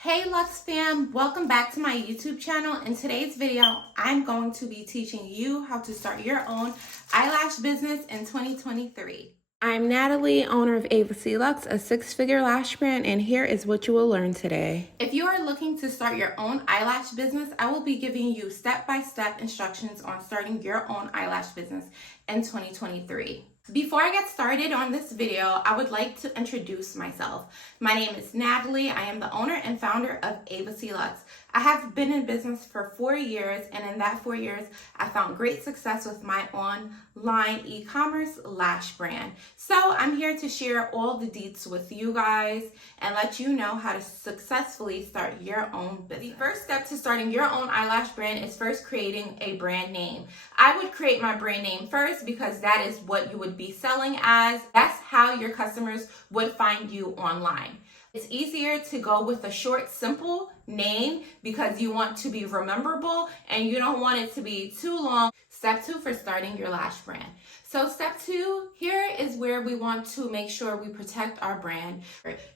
Hey Lux fam, welcome back to my YouTube channel. In today's video, I'm going to be teaching you how to start your own eyelash business in 2023. I'm Natalie, owner of Ava C Lux, a six-figure lash brand, and here is what you will learn today. If you are looking to start your own eyelash business, I will be giving you step-by-step instructions on starting your own eyelash business in 2023. Before I get started on this video, I would like to introduce myself. My name is Natalie. I am the owner and founder of Ava C Lux. I have been in business for 4 years, and in that 4 years, I found great success with my online e-commerce lash brand. So I'm here to share all the deets with you guys and let you know how to successfully start your own business. The first step to starting your own eyelash brand is first creating a brand name. I would create my brand name first because that is what you would be selling as. That's how your customers would find you online. It's easier to go with a short, simple name because you want to be rememberable and you don't want it to be too long. Step 2 for starting your lash brand. So step 2, here is where we want to make sure we protect our brand.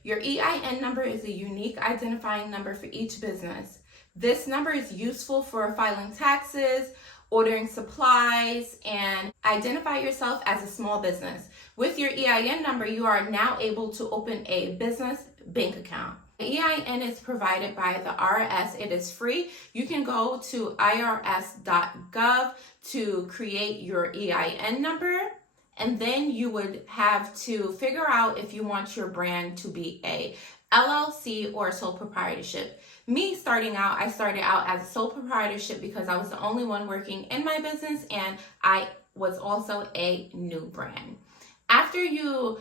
Your EIN number is a unique identifying number for each business. This number is useful for filing taxes, ordering supplies, and identify yourself as a small business. With your EIN number, you are now able to open a business bank account. The EIN is provided by the IRS. It is free. You can go to irs.gov to create your EIN number, and then you would have to figure out if you want your brand to be a LLC or a sole proprietorship. Me starting out, I started out as a sole proprietorship because I was the only one working in my business and I was also a new brand. After you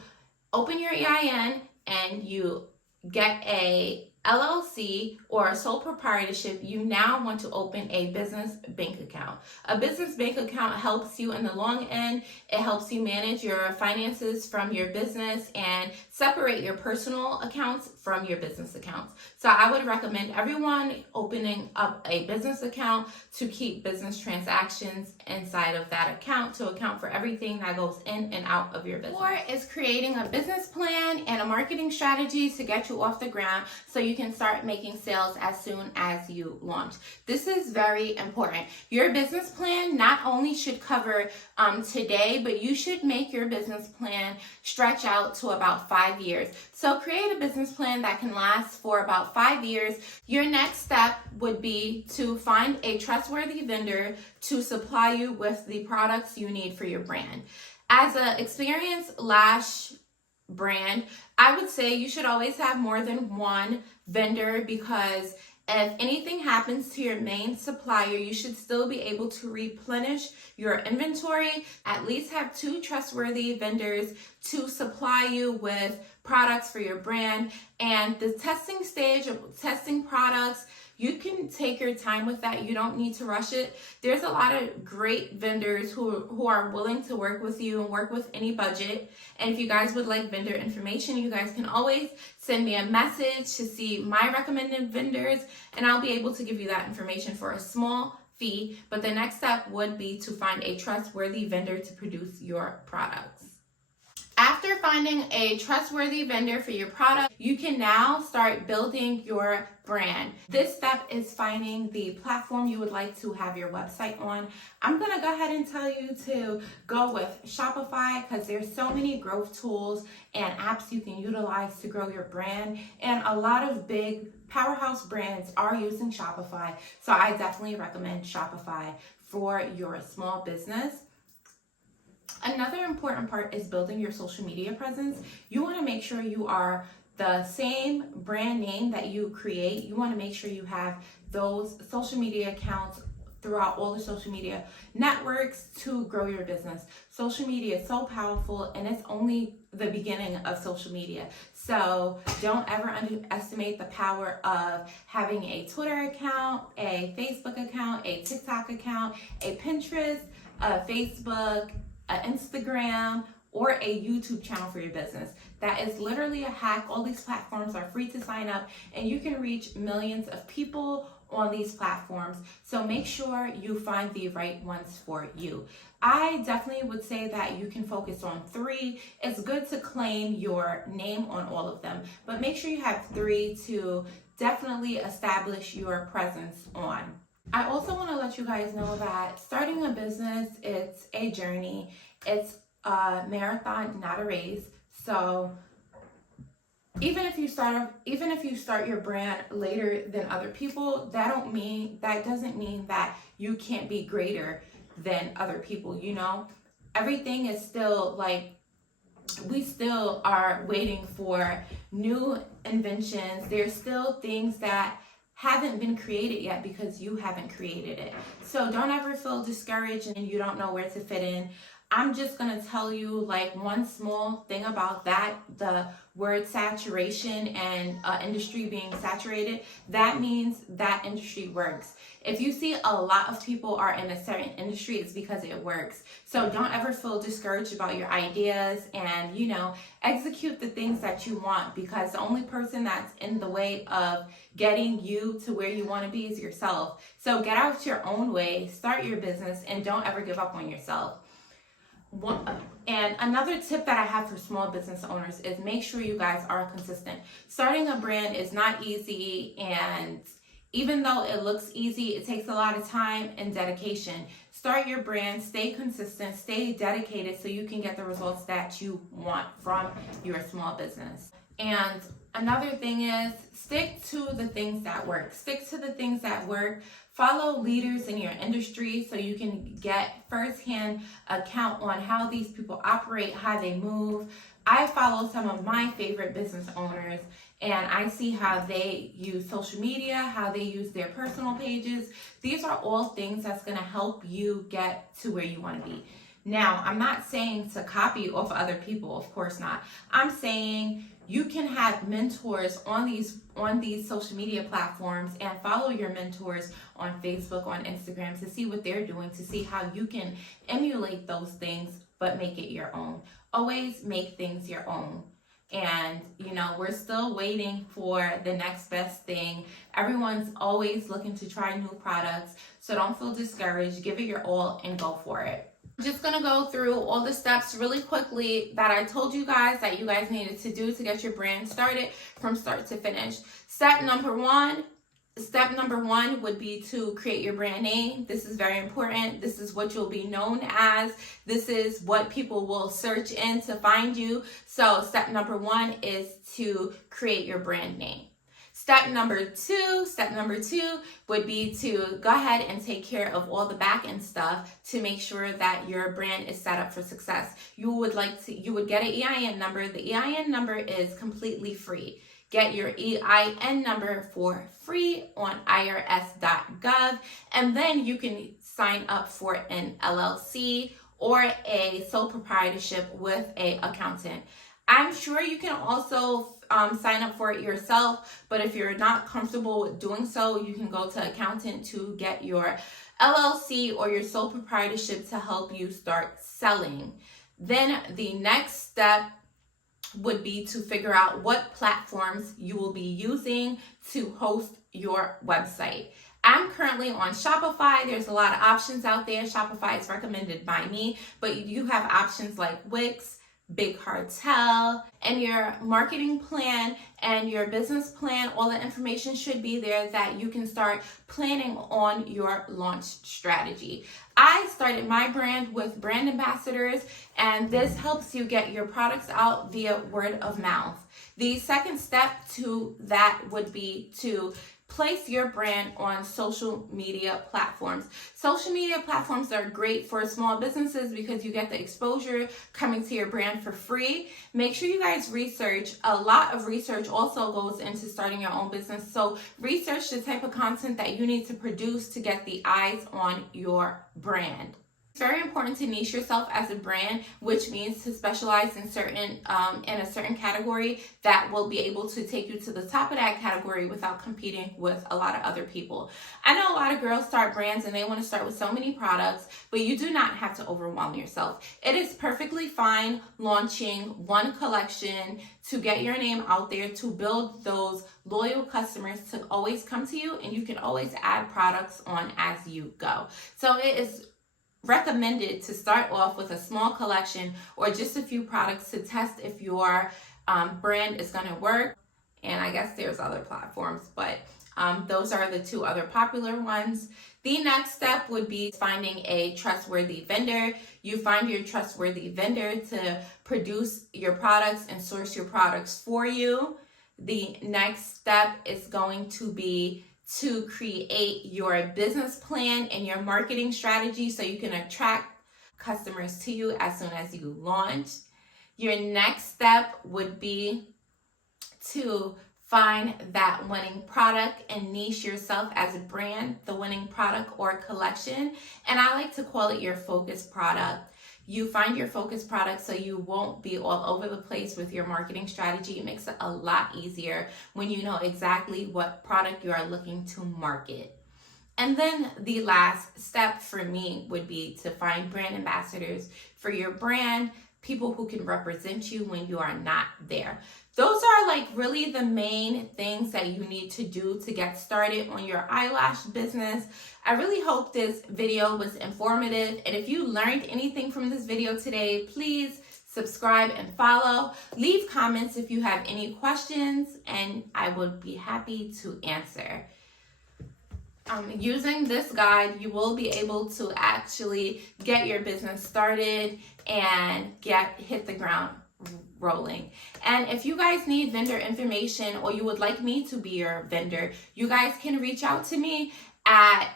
open your EIN and you get a LLC or a sole proprietorship, you now want to open a business bank account. A business bank account helps you in the long end. It helps you manage your finances from your business and separate your personal accounts from your business accounts. So I would recommend everyone opening up a business account to keep business transactions inside of that account to account for everything that goes in and out of your business. 4 is creating a business plan and a marketing strategy to get you off the ground so you can start making sales as soon as you launch. This is very important. Your business plan not only should cover today, but you should make your business plan stretch out to about 5 years. So create a business plan that can last for about 5 years. Your next step would be to find a trustworthy vendor to supply you with the products you need for your brand. As an experienced lash brand, I would say you should always have more than one vendor because if anything happens to your main supplier, you should still be able to replenish your inventory. At least have 2 trustworthy vendors to supply you with products for your brand. And the testing stage of testing products, you can take your time with that. You don't need to rush it. There's a lot of great vendors who are willing to work with you and work with any budget. And if you guys would like vendor information, you guys can always send me a message to see my recommended vendors, and I'll be able to give you that information for a small fee. But the next step would be to find a trustworthy vendor to produce your products. After finding a trustworthy vendor for your product, you can now start building your brand. This step is finding the platform you would like to have your website on. I'm going to go ahead and tell you to go with Shopify because there's so many growth tools and apps you can utilize to grow your brand, and a lot of big powerhouse brands are using Shopify. So I definitely recommend Shopify for your small business. Another important part is building your social media presence. You want to make sure you are the same brand name that you create. You want to make sure you have those social media accounts throughout all the social media networks to grow your business. Social media is so powerful, and it's only the beginning of social media. So don't ever underestimate the power of having a Twitter account, a Facebook account, a TikTok account, a Pinterest, a Facebook, Instagram, or a YouTube channel for your business. That is literally a hack. All these platforms are free to sign up, and you can reach millions of people on these platforms. So make sure you find the right ones for you. I definitely would say that you can focus on 3. It's good to claim your name on all of them, but make sure you have 3 to definitely establish your presence on. I also want to let you guys know that starting a business, it's a journey. It's a marathon, not a race. So even if you start your brand later than other people, that doesn't mean that you can't be greater than other people, you know? Everything is still like, we still are waiting for new inventions. There's still things that haven't been created yet because you haven't created it. So don't ever feel discouraged and you don't know where to fit in. I'm just going to tell you like one small thing about that, the word saturation and industry being saturated, that means that industry works. If you see a lot of people are in a certain industry, it's because it works. So don't ever feel discouraged about your ideas and, you know, execute the things that you want, because the only person that's in the way of getting you to where you want to be is yourself. So get out your own way, start your business, and don't ever give up on yourself. And another tip that I have for small business owners is make sure you guys are consistent. Starting a brand is not easy, and even though it looks easy, it takes a lot of time and dedication. Start your brand, stay consistent, stay dedicated so you can get the results that you want from your small business. And another thing is stick to the things that work. Stick to the things that work. Follow leaders in your industry so you can get firsthand account on how these people operate, how they move. I follow some of my favorite business owners, and I see how they use social media, how they use their personal pages. These are all things that's going to help you get to where you want to be. Now, I'm not saying to copy off other people, of course not. I'm saying you can have mentors on these social media platforms and follow your mentors on Facebook, on Instagram, to see what they're doing, to see how you can emulate those things, but make it your own. Always make things your own. And, you know, we're still waiting for the next best thing. Everyone's always looking to try new products. So don't feel discouraged. Give it your all and go for it. I'm just going to go through all the steps really quickly that I told you guys that you guys needed to do to get your brand started from start to finish. Step number one would be to create your brand name. This is very important. This is what you'll be known as. This is what people will search in to find you. So step number 1 is to create your brand name. Step number two would be to go ahead and take care of all the back end stuff to make sure that your brand is set up for success. You would get an EIN number. The EIN number is completely free. Get your EIN number for free on irs.gov, and then you can sign up for an LLC or a sole proprietorship with an accountant. I'm sure you can also sign up for it yourself, but if you're not comfortable with doing so, you can go to accountant to get your LLC or your sole proprietorship to help you start selling. Then the next step would be to figure out what platforms you will be using to host your website. I'm currently on Shopify. There's a lot of options out there. Shopify is recommended by me, but you have options like Wix, Big Cartel, and your marketing plan and your business plan. All the information should be there that you can start planning on your launch strategy. I started my brand with brand ambassadors, and this helps you get your products out via word of mouth. The second step to that would be to place your brand on social media platforms. Social media platforms are great for small businesses because you get the exposure coming to your brand for free. Make sure you guys research. A lot of research also goes into starting your own business. So research the type of content that you need to produce to get the eyes on your brand. It's very important to niche yourself as a brand, which means to specialize in a certain category that will be able to take you to the top of that category without competing with a lot of other people. I know a lot of girls start brands and they want to start with so many products, but you do not have to overwhelm yourself. It is perfectly fine launching one collection to get your name out there, to build those loyal customers to always come to you, and you can always add products on as you go. So it is recommended to start off with a small collection or just a few products to test if your brand is going to work. And I guess there's other platforms, but those are the two other popular ones. The next step would be finding a trustworthy vendor. You find your trustworthy vendor to produce your products and source your products for you. The next step is going to be to create your business plan and your marketing strategy so you can attract customers to you as soon as you launch. Your next step would be to find that winning product and niche yourself as a brand, the winning product or collection. And I like to call it your focus product. You find your focus product so you won't be all over the place with your marketing strategy. It makes it a lot easier when you know exactly what product you are looking to market. And then the last step for me would be to find brand ambassadors for your brand, people who can represent you when you are not there. Those are like really the main things that you need to do to get started on your eyelash business. I really hope this video was informative. And if you learned anything from this video today, please subscribe and follow. Leave comments if you have any questions, and I would be happy to answer. Using this guide, you will be able to actually get your business started and hit the ground rolling. And if you guys need vendor information or you would like me to be your vendor, you guys can reach out to me at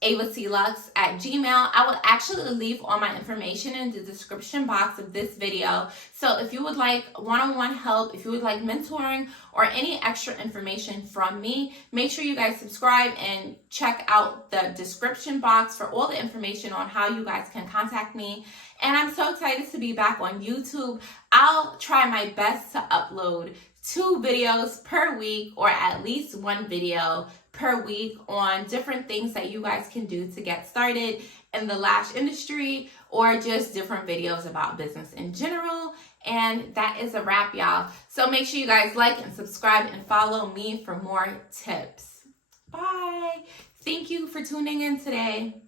avaclux@gmail.com. I will actually leave all my information in the description box of this video. So if you would like one-on-one help, if you would like mentoring or any extra information from me, make sure you guys subscribe and check out the description box for all the information on how you guys can contact me. And I'm so excited to be back on YouTube. I'll try my best to upload 2 videos per week, or at least 1 video per week on different things that you guys can do to get started in the lash industry, or just different videos about business in general. And that is a wrap, y'all. So make sure you guys like and subscribe and follow me for more tips. Bye. Thank you for tuning in today.